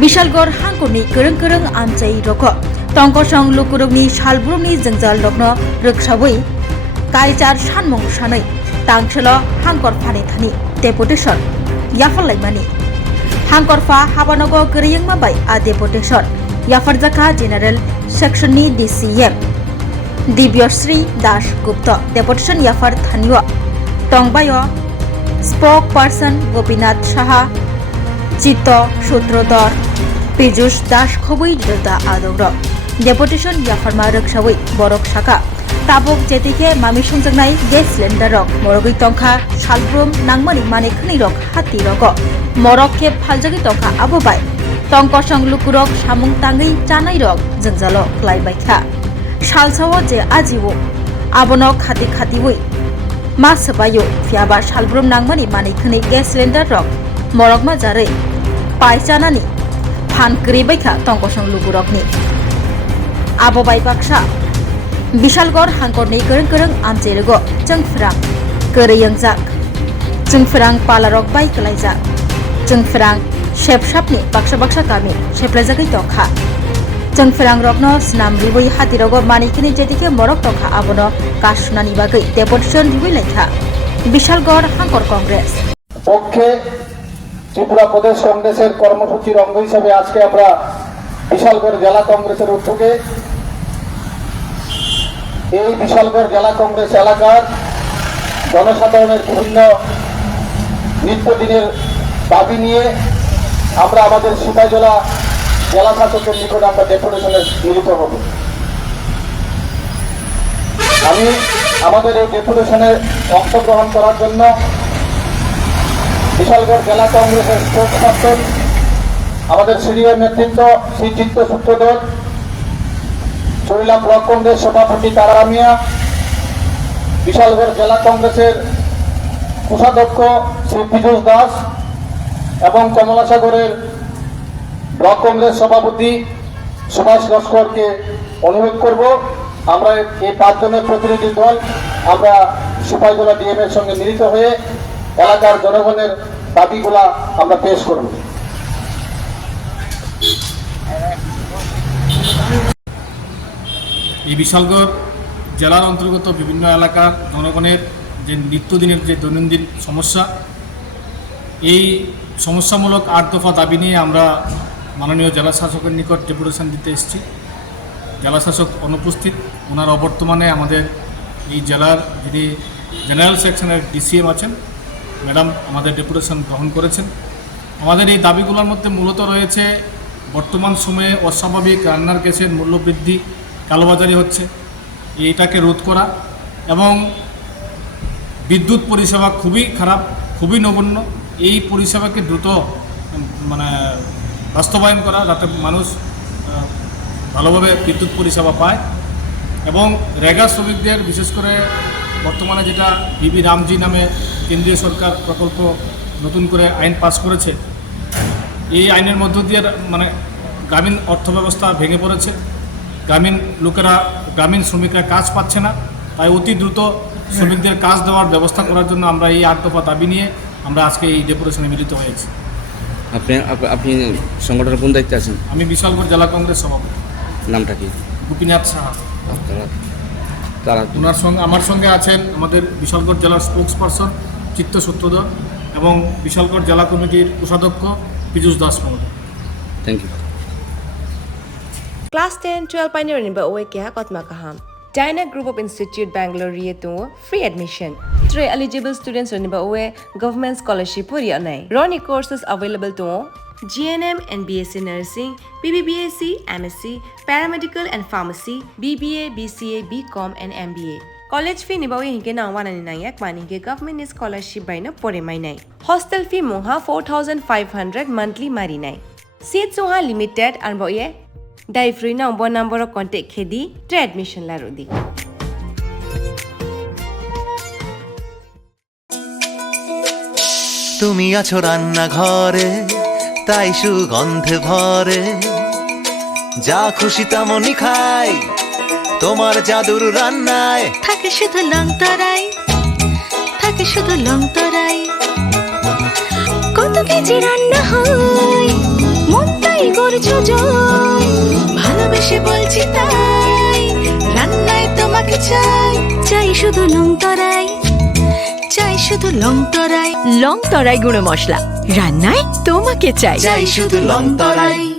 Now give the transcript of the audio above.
Bishalgor hangkoni kereng-kereng amcai roko tongkosong lukurugni salburumni jengjal rokno röksabui kaijar sanmung sanai tangselo hangkor phani thani deputation yafalaimani hangkorfa habanogo geriyengma bai a deputation yafarjaka general section ni DCM Dibyasri Das Gupta deputation yafar thanio tongbayo spokesperson Gopinath Saha Chitto Sutrodar Piyush Das khobui dilda adogro deputation yafarma röksabui borok saka tabuk jetike mami sungjaknai gas cylinder rok morogui tongkha salbrum nangmani mane khni rok hati rogo morok ke phaljagi tongkha abo bai tongkosong lukurok samung tangui chanai rok jengjalo klaibai kha salsawo je ajiwo abono khati khatiwui ma sabayo fiaba salbrum nangmani mane khni gas cylinder rok morokma jarei paichanani phan kribai kha tongkosong lukurokni abo bai baksa Bishalgor hangkorni kereng-kereng amcherego jengfrang kereyangjak jengfrang palarok bai kelaijak jengfrang shepshapni baksa-baksa kami sheplaijagui tongkha jengfrang rokno snam ribui hatirogo manikini jetike morok tongkha abono kasunani bagui deputation ribui laikha Bishalgor hangkor kongres পক্ষে ত্রিপুরা প্রদেশ কংগ্রেসের কর্মসূচির অঙ্গ হিসেবে আজকে আমরা বিশালগড় জেলা কংগ্রেসের উদ্যোগে এই বিশালগড় জেলা কংগ্রেস এলাকার জনসাধারণের বিভিন্ন নিত্যদিনের দাবি নিয়ে আমরা আমাদের সিপাহীজলা জেলা শাসকের নিকট আমরা ডেপুটেশনে মিলিত হব। আমি আমাদের এই ডেপুটেশনে অংশগ্রহণ করার জন্য বিশালগড় জেলা কংগ্রেসের স্পোকসপারসন আমাদের সিনিয়র নেতৃত্ব শ্রী চিত্ত সূত্রধর চরিলা ব্লক কংগ্রেস সভাপতি তারা মিয়া বিশালগড় জেলা কংগ্রেসের কোষাধ্যক্ষ শ্রী পীযুষ দাস এবং কমলাসাগরের ব্লক কংগ্রেস সভাপতি সুভাষ লস্করকে অনুরোধ করব আমরা এই 5 জনের প্রতিনিধি দল আমরা সিপাহীজলা ডিএম এর সঙ্গে মিলিত হয়ে এলাকার জনগণের দাবিগুলা আমরা পেশ করব। এই বিশালগড় জেলার অন্তর্গত বিভিন্ন এলাকার জনগণের যে নিত্যদিনের যে দৈনন্দিন সমস্যা এই সমস্যামূলক 8 দফা দাবি নিয়ে আমরা মাননীয় জেলা শাসকের নিকট ডেপুটেশন দিতে এসেছি। জেলা শাসক অনুপস্থিত, ওনার অবর্তমানে আমাদের এই জেলার যিনি জেনারেল সেকশনের DCM আছেন ম্যাডাম আমাদের ডেপুটেশন গ্রহণ করেছেন। আমাদের এই দাবিগুলোর মধ্যে মূলত রয়েছে বর্তমান সময়ে অস্বাভাবিক রান্নার গ্যাসের মূল্যবৃদ্ধি, কালোবাজারি হচ্ছে, এইটাকে রোধ করা এবং বিদ্যুৎ পরিষেবা খুবই খারাপ, খুবই নগণ্য। এই পরিষেবাকে দ্রুত বাস্তবায়ন করা যাতে মানুষ ভালোভাবে বিদ্যুৎ পরিষেবা পায় এবং রেগা শ্রমিকদের বিশেষ করে বর্তমানে যেটা বিবি রামজি নামে কেন্দ্রীয় সরকার প্রকল্প নতুন করে আইন পাস করেছে, এই আইনের মধ্য দিয়ে গ্রামীণ অর্থব্যবস্থা ভেঙে পড়েছে, গ্রামীণ শ্রমিকরা কাজ পাচ্ছে না। তাই অতি দ্রুত শ্রমিকদের কাজ দেওয়ার ব্যবস্থা করার জন্য আমরা এই 8 দফা দাবি নিয়ে আমরা আজকে এই ডেপুটেশনে মিলিত হয়েছি। আপনি সংগঠনের কোন দায়িত্বে আছেন? আমি বিশালগড় জেলা কংগ্রেস সভাপতি। নামটা কি? গোপীনাথ সাহা। তারা ওনার সঙ্গে আমার সঙ্গে আছেন আমাদের বিশালগড় জেলার স্পোকসপারসন চিত্ত সূত্রধর এবং বিশালগড় জেলা কমিটির কোষাধ্যক্ষ পীযুষ দাস মহোদয়। Thank you. Class 10-12 pioneer ni ba oe kya kotma kaham. China Group of Institute Bangalore riye to free admission. 3 eligible students ni ba oe government scholarship puri anai. Roni courses available to GNM and BSc Nursing, BBBSc, MSc, Paramedical and Pharmacy, BBA, BCA, BCom and MBA. College fee ni ba oe hinke na wana ni nai yak mani ke government scholarship bai na pore mai nai. Hostel fee moha 4500 monthly mari nai. Seats oha limited an ba oe Dai free na umbo number of contact khedi tre admission la rodi. তুমি আছো রান্না ঘরে তাই সুগন্ধে ভরে যা খুশি তেমনই খাই তোমার জাদুর রান্নায় থাকে শুধু লং তরাই থাকে শুধু লং তরাই কত কেজি রান্না হয় মন তাই করছো জয়, ভালোবেসে বলছি তাই, রান্নায় তোমাকে চাই, চাই শুধু লং তরাই, চাই শুধু লং তরাই, লং তরাই গুঁড়ো মশলা রান্নায় তোমাকে চাই। চাই শুধু লং তরাই।